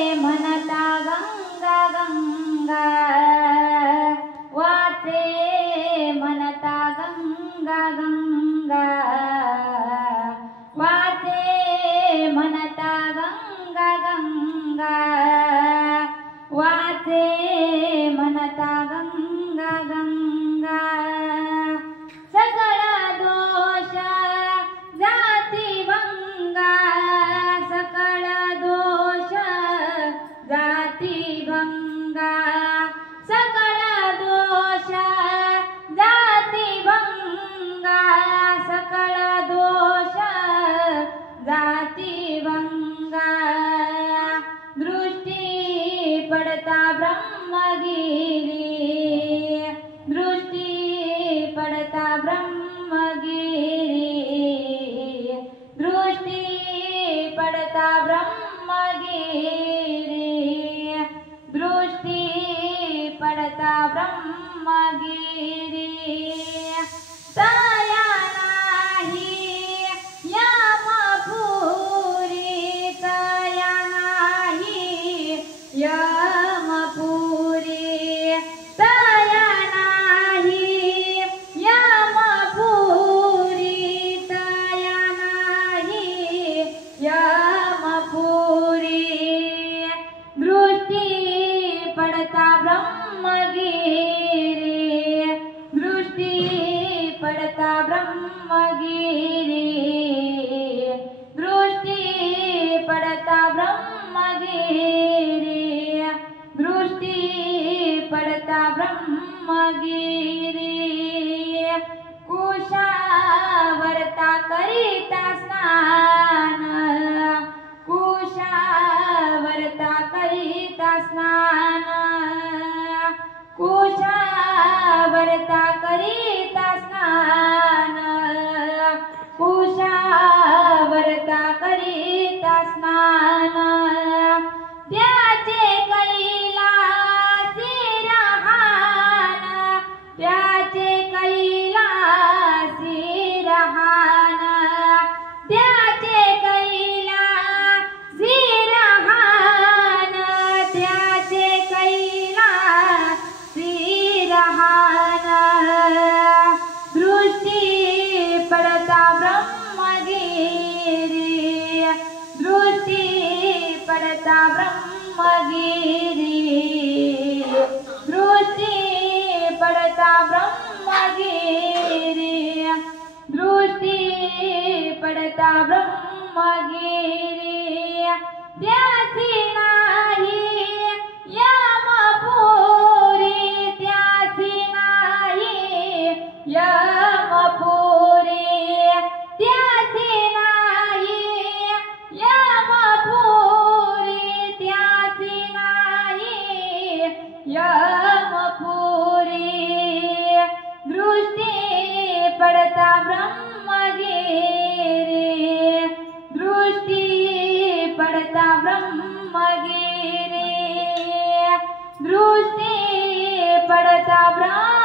म्हणता गंगा गंगा वाचे म्हणता गंगा गंगा वाचे म्हणता गंगा गंगा वाचे म्हणता गंगा गंगा सगळा दोष जाती भंगा सकळ दोष जाती भंगा सकळ दोष जाती भंगा सकळ दोष जाती भंगा दृष्टी पडता ब्रह्मगिरी दृष्टी पडता ब्रह्मगिरी दृष्टी पडता ब्रह्मगिरी दृष्टी पडता ब्रह्मगिरी तया नाही यमपुरी तया नाही यमपुरी तया नाही यमपुरी तया नाही यमपुरी दृष्टी पडता ब्रह्मगिरी दृष्टी पडता ब्रह्मगिरी दृष्टी पडता ब्रह्मगिरी दृष्टी पडता ब्रह्मगिरी कुशावर्ता करिता स्नान कुशावर्ता करिता स्नान कुशावर्ता करिता स्नान कुशावर्ता करिता स्नान त्याचे कैलासी रहान त्याचे कैलासी रहान त्याचे कैलासी रहान त्याचे कैलासी रहान दृष्टी पडता ब्रह्मगिरी दृष्टी पडता ब्रह्मगिरी दृष्टी पडता ब्रह्मगिरी दृष्टी पडता ब्रह्मगिरी त्यासी नाही यमपुरी त्यासी नाही यमपुरी त्यासी नाही यमपुरी त्यासी नाही यमपुरी दृष्टी पडता ब्रह्मगिरी दृष्टी पडता ब्रह्मगिरी दृष्टी पडता ब्रह्म